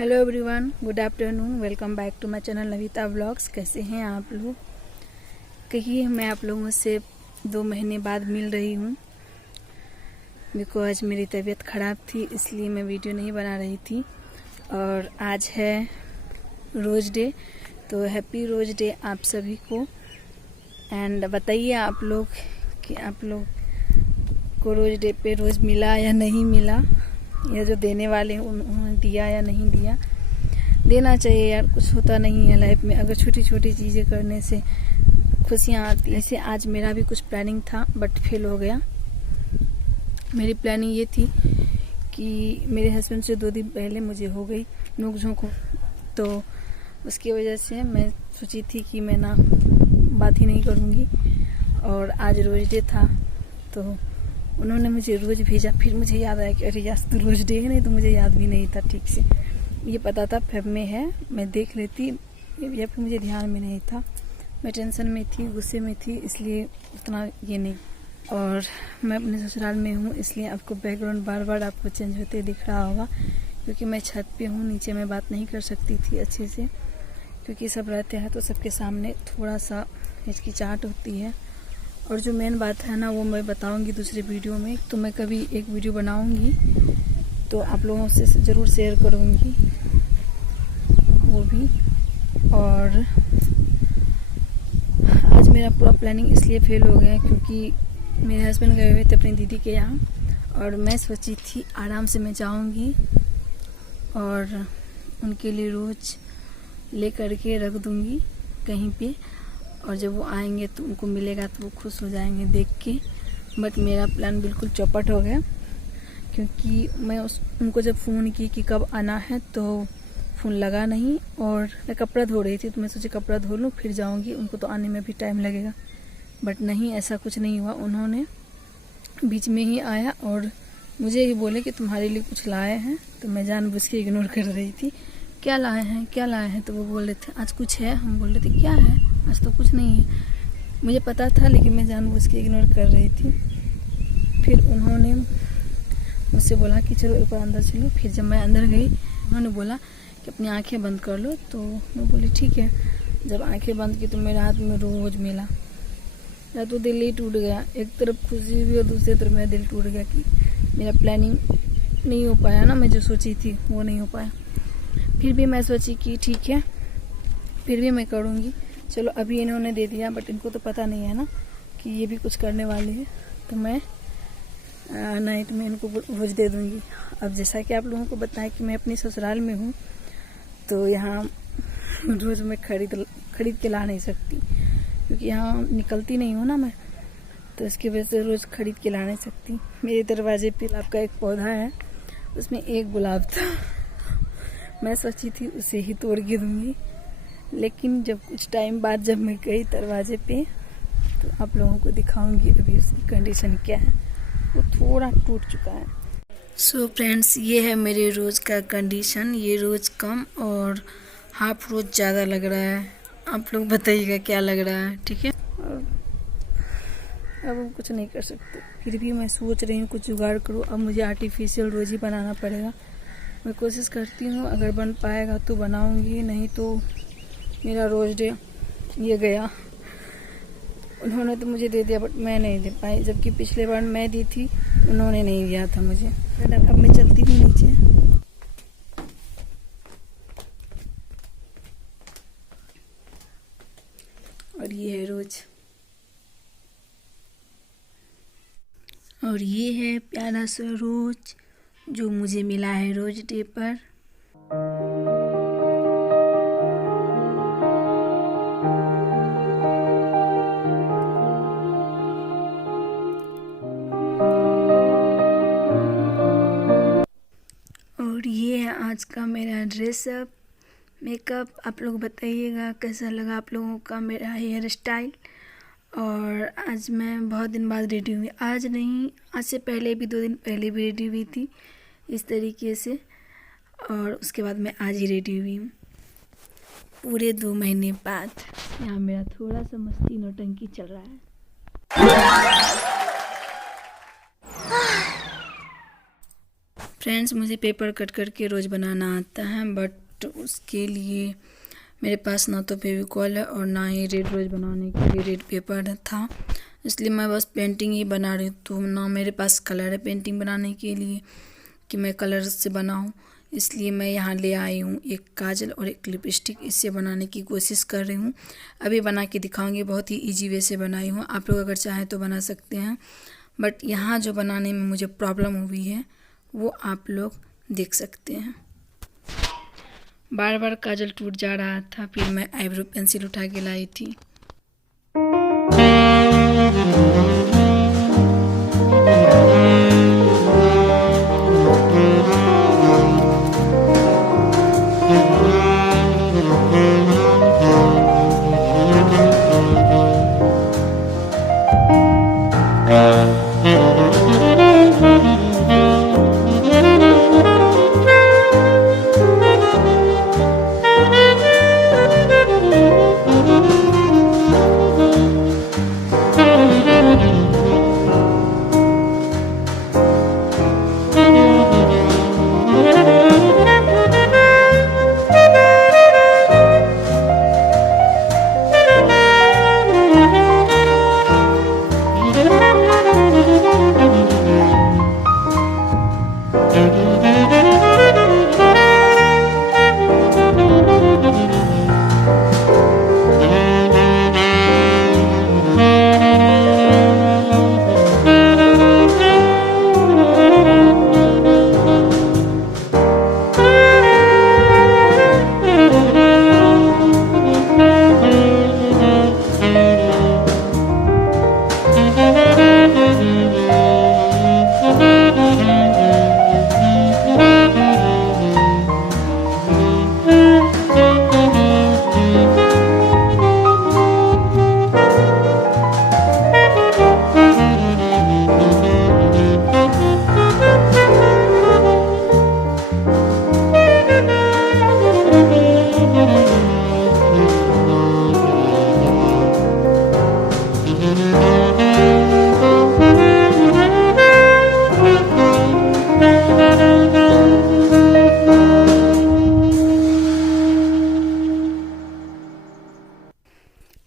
Hello everyone, good afternoon. Welcome back to my channel Navita vlogs. कैसे हैं आप लोग? कहिए, मैं आप लोगों से 2 महीने बाद मिल रही हूँ। बिकॉज मेरी तबीयत ख़राब थी, इसलिए मैं वीडियो नहीं बना रही थी। और आज है रोज़ डे, तो हैप्पी रोज़ डे आप सभी को। एंड बताइए आप लोग कि आप लोग को रोज़ डे पे रोज़ मिला या नहीं मिला, या जो देने वाले हैं उन्होंने दिया या नहीं दिया। देना चाहिए यार, कुछ होता नहीं है लाइफ में। अगर छोटी छोटी चीज़ें करने से खुशियाँ आती हैं। ऐसे आज मेरा भी कुछ प्लानिंग था बट फेल हो गया। मेरी प्लानिंग ये थी कि मेरे हस्बैंड से 2 दिन पहले मुझे हो गई नोक झोंक, तो उसकी वजह से मैं सोची थी कि मैं ना बात ही नहीं करूँगी। और आज रोज़ डे था तो उन्होंने मुझे रोज़ भेजा। फिर मुझे याद आया कि अरे यार, तो रोज़ डे है, नहीं तो मुझे याद भी नहीं था ठीक से। ये पता था फेब में है, मैं देख लेती, या फिर मुझे ध्यान में नहीं था। मैं टेंशन में थी, गुस्से में थी, इसलिए उतना ये नहीं। और मैं अपने ससुराल में हूँ, इसलिए आपको बैकग्राउंड बार बार आपको चेंज होते दिख रहा होगा, क्योंकि मैं छत पे हूँ। नीचे मैं बात नहीं कर सकती थी अच्छे से, क्योंकि सब रहते हैं तो सबके सामने थोड़ा सा हिचकिचाहट होती है। और जो मेन बात है ना, वो मैं बताऊंगी दूसरे वीडियो में। तो मैं कभी एक वीडियो बनाऊंगी तो आप लोगों से ज़रूर शेयर करूंगी वो भी। और आज मेरा पूरा प्लानिंग इसलिए फेल हो गया क्योंकि मेरे हस्बैंड गए हुए थे अपनी दीदी के यहाँ, और मैं सोची थी आराम से मैं जाऊंगी और उनके लिए रोज़ ले करके रख दूंगी कहीं पे, और जब वो आएंगे तो उनको मिलेगा तो वो खुश हो जाएंगे देख के। बट मेरा प्लान बिल्कुल चौपट हो गया, क्योंकि मैं उनको जब फ़ोन की कि कब आना है तो फ़ोन लगा नहीं। और मैं कपड़ा धो रही थी तो मैं सोची कपड़ा धो लूँ फिर जाऊँगी, उनको तो आने में भी टाइम लगेगा। बट नहीं, ऐसा कुछ नहीं हुआ। उन्होंने बीच में ही आया और मुझे ही बोले कि तुम्हारे लिए कुछ लाए हैं। तो मैं जानबूझ के इग्नोर कर रही थी, क्या लाए हैं क्या लाए हैं। तो वो बोल रहे थे आज कुछ है। हम बोल रहे थे क्या है, आज तो कुछ नहीं है। मुझे पता था लेकिन मैं जानबूझ के इग्नोर कर रही थी। फिर उन्होंने मुझसे बोला कि चलो एक बार अंदर चलो। फिर जब मैं अंदर गई, उन्होंने बोला कि अपनी आंखें बंद कर लो। तो मैं बोली ठीक है। जब आंखें बंद की तो मेरे हाथ में रोज़ मिला। या तो दिल ही टूट गया, एक तरफ खुशी हुई और दूसरी तरफ मेरा दिल टूट गया कि मेरा प्लानिंग नहीं हो पाया ना, मैं जो सोची थी वो नहीं हो पाया। फिर भी मैं सोची कि ठीक है, फिर भी मैं करूँगी। चलो अभी इन्होंने दे दिया, बट इनको तो पता नहीं है ना कि ये भी कुछ करने वाले हैं। तो मैं नाइट में इनको रोज़ दे दूँगी। अब जैसा कि आप लोगों को बताया कि मैं अपनी ससुराल में हूँ, तो यहाँ रोज़ मैं खरीद के ला नहीं सकती, क्योंकि यहाँ निकलती नहीं हूँ ना मैं, तो इसकी वजह से रोज़ खरीद के ला नहीं सकती। मेरे दरवाजे पे गुलाब का एक पौधा है, उसमें एक गुलाब था। मैं सोची थी उसे ही तोड़ के दूँगी, लेकिन जब कुछ टाइम बाद जब मैं गई दरवाजे पे तो आप लोगों को दिखाऊंगी अभी उसकी कंडीशन क्या है। वो थोड़ा टूट चुका है। सो फ्रेंड्स, ये है मेरे रोज़ का कंडीशन। ये रोज़ कम और हाफ रोज़ ज़्यादा लग रहा है। आप लोग बताइएगा क्या लग रहा है, ठीक है। अब हम कुछ नहीं कर सकते, फिर भी मैं सोच रही हूँ कुछ जुगाड़ करूँ। अब मुझे आर्टिफिशियल रोज़ ही बनाना पड़ेगा। मैं कोशिश करती हूँ, अगर बन पाएगा तो बनाऊंगी, नहीं तो मेरा रोज़ डे ये गया। उन्होंने तो मुझे दे दिया बट मैं नहीं दे पाई, जबकि पिछले बार मैं दी थी, उन्होंने नहीं दिया था मुझे। अब मैं चलती हूँ नीचे। और ये है रोज, और ये है प्यारा सा रोज जो मुझे मिला है रोज डे पर। और ये है आज का मेरा ड्रेसअप, मेकअप। आप लोग बताइएगा कैसा लगा आप लोगों का मेरा हेयर स्टाइल। और आज मैं बहुत दिन बाद रेडी हुई। आज नहीं, आज से पहले भी 2 दिन पहले भी रेडी हुई थी इस तरीके से, और उसके बाद मैं आज ही रेडी हुई हूँ पूरे 2 महीने बाद। यहाँ मेरा थोड़ा सा मस्ती नौटंकी चल रहा है। फ्रेंड्स, मुझे पेपर कट करके रोज़ बनाना आता है, बट उसके लिए मेरे पास ना तो फेविकॉल है और ना ही रेड रोज़ बनाने के लिए रेड पेपर था, इसलिए मैं बस पेंटिंग ही बना रही हूँ। तो ना मेरे पास कलर है पेंटिंग बनाने के लिए कि मैं कलर से बनाऊँ, इसलिए मैं यहाँ ले आई हूँ एक काजल और एक लिपस्टिक। इससे बनाने की कोशिश कर रही हूँ, अभी बना के दिखाऊंगी। बहुत ही इजी वे से बनाई हूँ, आप लोग अगर चाहें तो बना सकते हैं, बट यहाँ जो बनाने में मुझे प्रॉब्लम हुई है वो आप लोग देख सकते हैं। बार बार काजल टूट जा रहा था, फिर मैं आईब्रो पेंसिल उठा के लाई थी।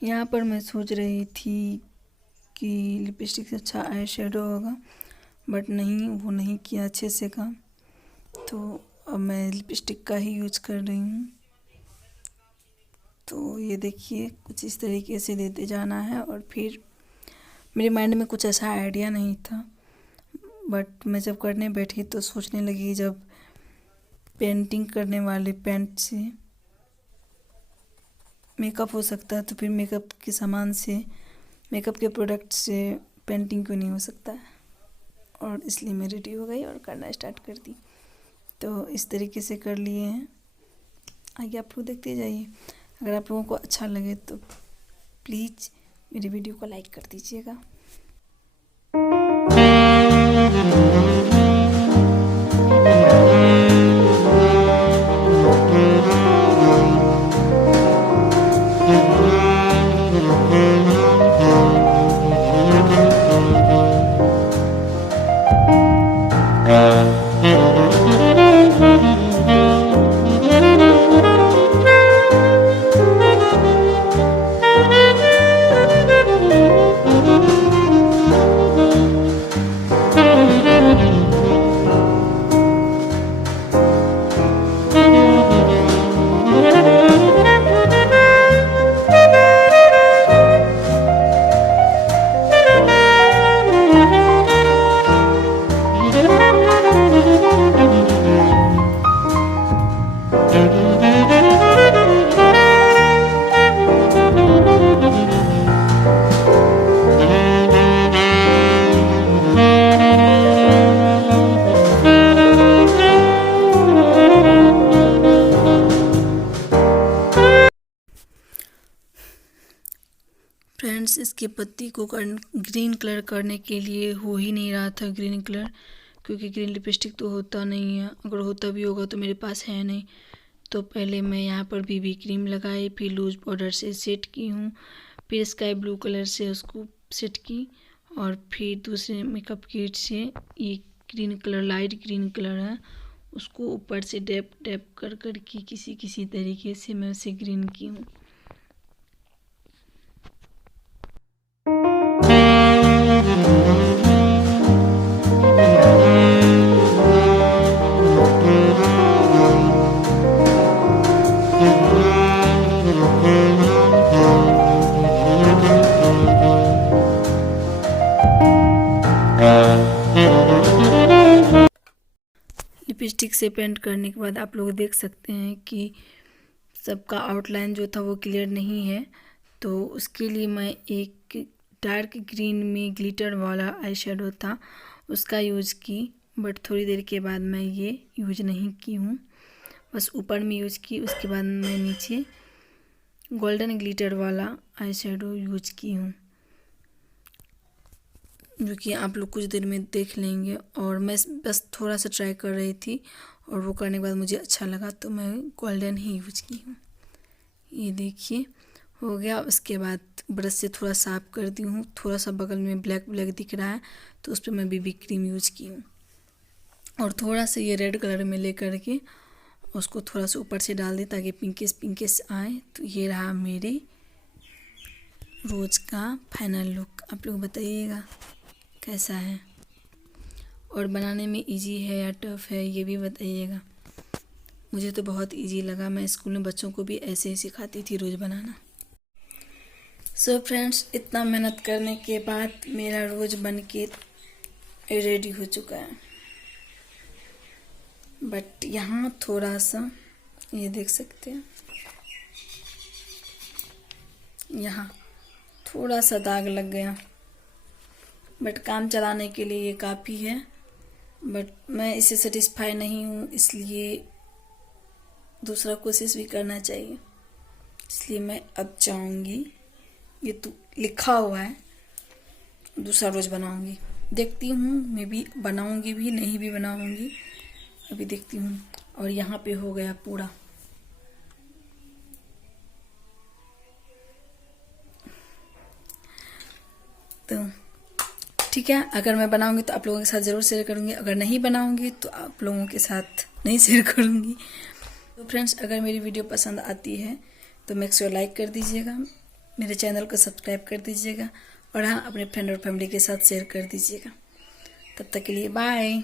यहाँ पर मैं सोच रही थी कि लिपस्टिक से अच्छा आई शेडो होगा, बट नहीं, वो नहीं किया अच्छे से काम। तो अब मैं लिपस्टिक का ही यूज कर रही हूँ। तो ये देखिए, कुछ इस तरीके से देते जाना है। और फिर मेरे माइंड में कुछ ऐसा आइडिया नहीं था, बट मैं जब करने बैठी तो सोचने लगी, जब पेंटिंग करने वाले पेंट से मेकअप हो सकता है तो फिर मेकअप के सामान से, मेकअप के प्रोडक्ट से पेंटिंग क्यों नहीं हो सकता है। और इसलिए मैं रेडी हो गई और करना स्टार्ट कर दी। तो इस तरीके से कर लिए हैं, आगे आप लोग देखते जाइए। अगर आप लोगों को अच्छा लगे तो प्लीज़ मेरी वीडियो को लाइक कर दीजिएगा। फ्रेंड्स, इसके पत्ती को ग्रीन कलर करने के लिए हो ही नहीं रहा था ग्रीन कलर, क्योंकि ग्रीन लिपस्टिक तो होता नहीं है। अगर होता भी होगा तो मेरे पास है नहीं। तो पहले मैं यहाँ पर बीबी क्रीम लगाई, फिर लूज पाउडर से सेट की हूँ, फिर स्काई ब्लू कलर से उसको सेट की, और फिर दूसरे मेकअप किट से ये green colour, light green colour है, उसको ऊपर से डैप डैप कर कर के किसी किसी तरीके से मैं उसे ग्रीन की हूँ। लिपस्टिक से पेंट करने के बाद आप लोग देख सकते हैं कि सबका आउटलाइन जो था वो क्लियर नहीं है, तो उसके लिए मैं एक डार्क ग्रीन में ग्लिटर वाला आई शेडो था उसका यूज़ की, बट थोड़ी देर के बाद मैं ये यूज नहीं की हूँ, बस ऊपर में यूज की। उसके बाद मैं नीचे गोल्डन ग्लिटर वाला आई शेडो यूज की हूँ, जो कि आप लोग कुछ देर में देख लेंगे। और मैं बस थोड़ा सा ट्राई कर रही थी और वो करने के बाद मुझे अच्छा लगा तो मैं गोल्डन ही यूज की हूँ। ये देखिए हो गया। उसके बाद ब्रश से थोड़ा साफ कर दी हूँ, थोड़ा सा बगल में ब्लैक ब्लैक दिख रहा है तो उस पर मैं बीबी क्रीम यूज की हूँ। और थोड़ा सा ये रेड कलर में ले कर के उसको थोड़ा सा ऊपर से डाल दी ताकि पिंकिश पिंकिश आए। तो ये रहा मेरे रोज़ का फाइनल लुक। आप लोग बताइएगा कैसा है और बनाने में इजी है या टफ है ये भी बताइएगा। मुझे तो बहुत इजी लगा, मैं स्कूल में बच्चों को भी ऐसे ही सिखाती थी रोज़ बनाना। सो फ्रेंड्स, इतना मेहनत करने के बाद मेरा रोज़ बन के रेडी हो चुका है, बट यहाँ थोड़ा सा ये देख सकते हैं, यहाँ थोड़ा सा दाग लग गया, बट काम चलाने के लिए ये काफ़ी है। बट मैं इससे सेटिस्फाई नहीं हूँ, इसलिए दूसरा कोशिश भी करना चाहिए। इसलिए मैं अब चाहूँगी, ये तो लिखा हुआ है, दूसरा रोज़ बनाऊँगी। देखती हूँ, मैं भी बनाऊँगी भी नहीं भी बनाऊँगी, अभी देखती हूँ। और यहाँ पे हो गया पूरा। तो ठीक है, अगर मैं बनाऊंगी तो आप लोगों के साथ ज़रूर शेयर करूंगी, अगर नहीं बनाऊंगी तो आप लोगों के साथ नहीं शेयर करूंगी। तो फ्रेंड्स, अगर मेरी वीडियो पसंद आती है तो मेक श्योर लाइक कर दीजिएगा, मेरे चैनल को सब्सक्राइब कर दीजिएगा और हाँ, अपने फ्रेंड और फैमिली के साथ शेयर कर दीजिएगा। तब तक के लिए बाय।